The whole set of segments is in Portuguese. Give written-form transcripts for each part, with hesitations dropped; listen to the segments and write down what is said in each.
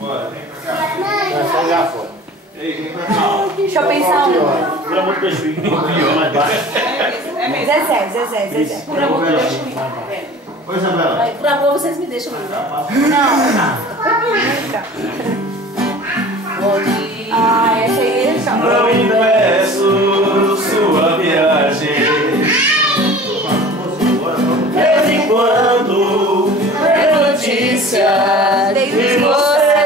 Bora, vem pra cá. Vai só olhar fora. Ei, vem pra cá. Deixa eu pensar um. Segura muito o peixinho. Um pouquinho mais baixo. Zezé. Por amor, deixa eu ir. Oi, Isabela. Por amor, vocês me deixam ir. Nunca. Ah, essa aí ele chama. Não impeço sua viagem. De vez em quando é notícia de você.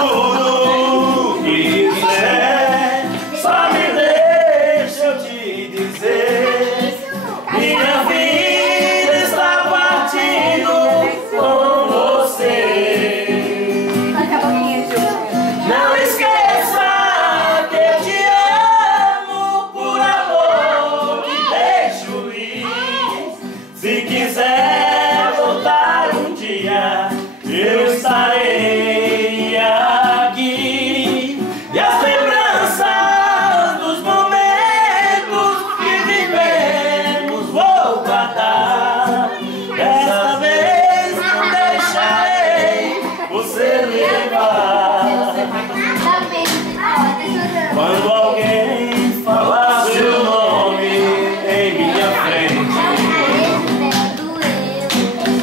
Tudo que quiser, só me deixa eu te dizer. Minha vida está partindo com você. Não esqueça que eu te amo, por amor te deixo ir. Se quiser voltar um dia, eu estarei aqui. E as lembranças dos momentos que vivemos vou guardar. Dessa vez não deixarei você levar. Quando alguém falar seu nome em minha frente,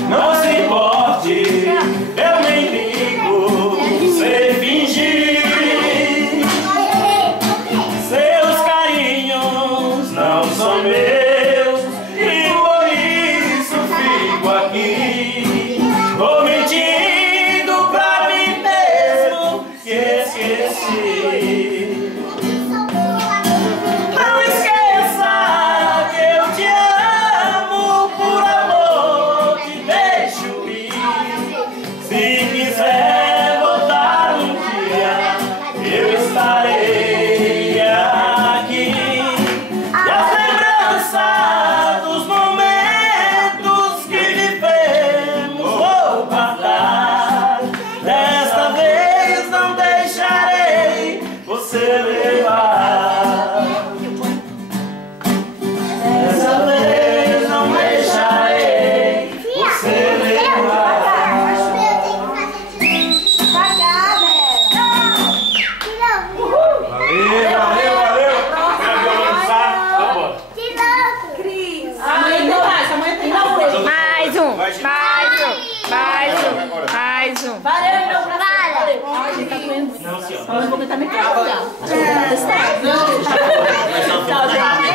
não se importe, eu nem ligo, sei fingir. Seus carinhos não são meus e por isso fico aqui. Vou mentindo pra mim mesmo que esqueci. Não esqueça que eu te amo, por amor te deixo ir. Se quiser voltar um dia, eu estarei aqui. E as lembranças dos momentos que vivemos vou guardar. Desta vez não deixarei você levar. Dessa vez não deixarei você levar. Valeu. Quero violonizar. Vambora. Amanhã tem mais, amanhã tem mais. Mais um. Valeu, meu braço. Valeu. Ai, gente, tá doendo. Não, senhora. Agora eu vou tentar me carregar. Acho que eu vou testar. Tchau, gente.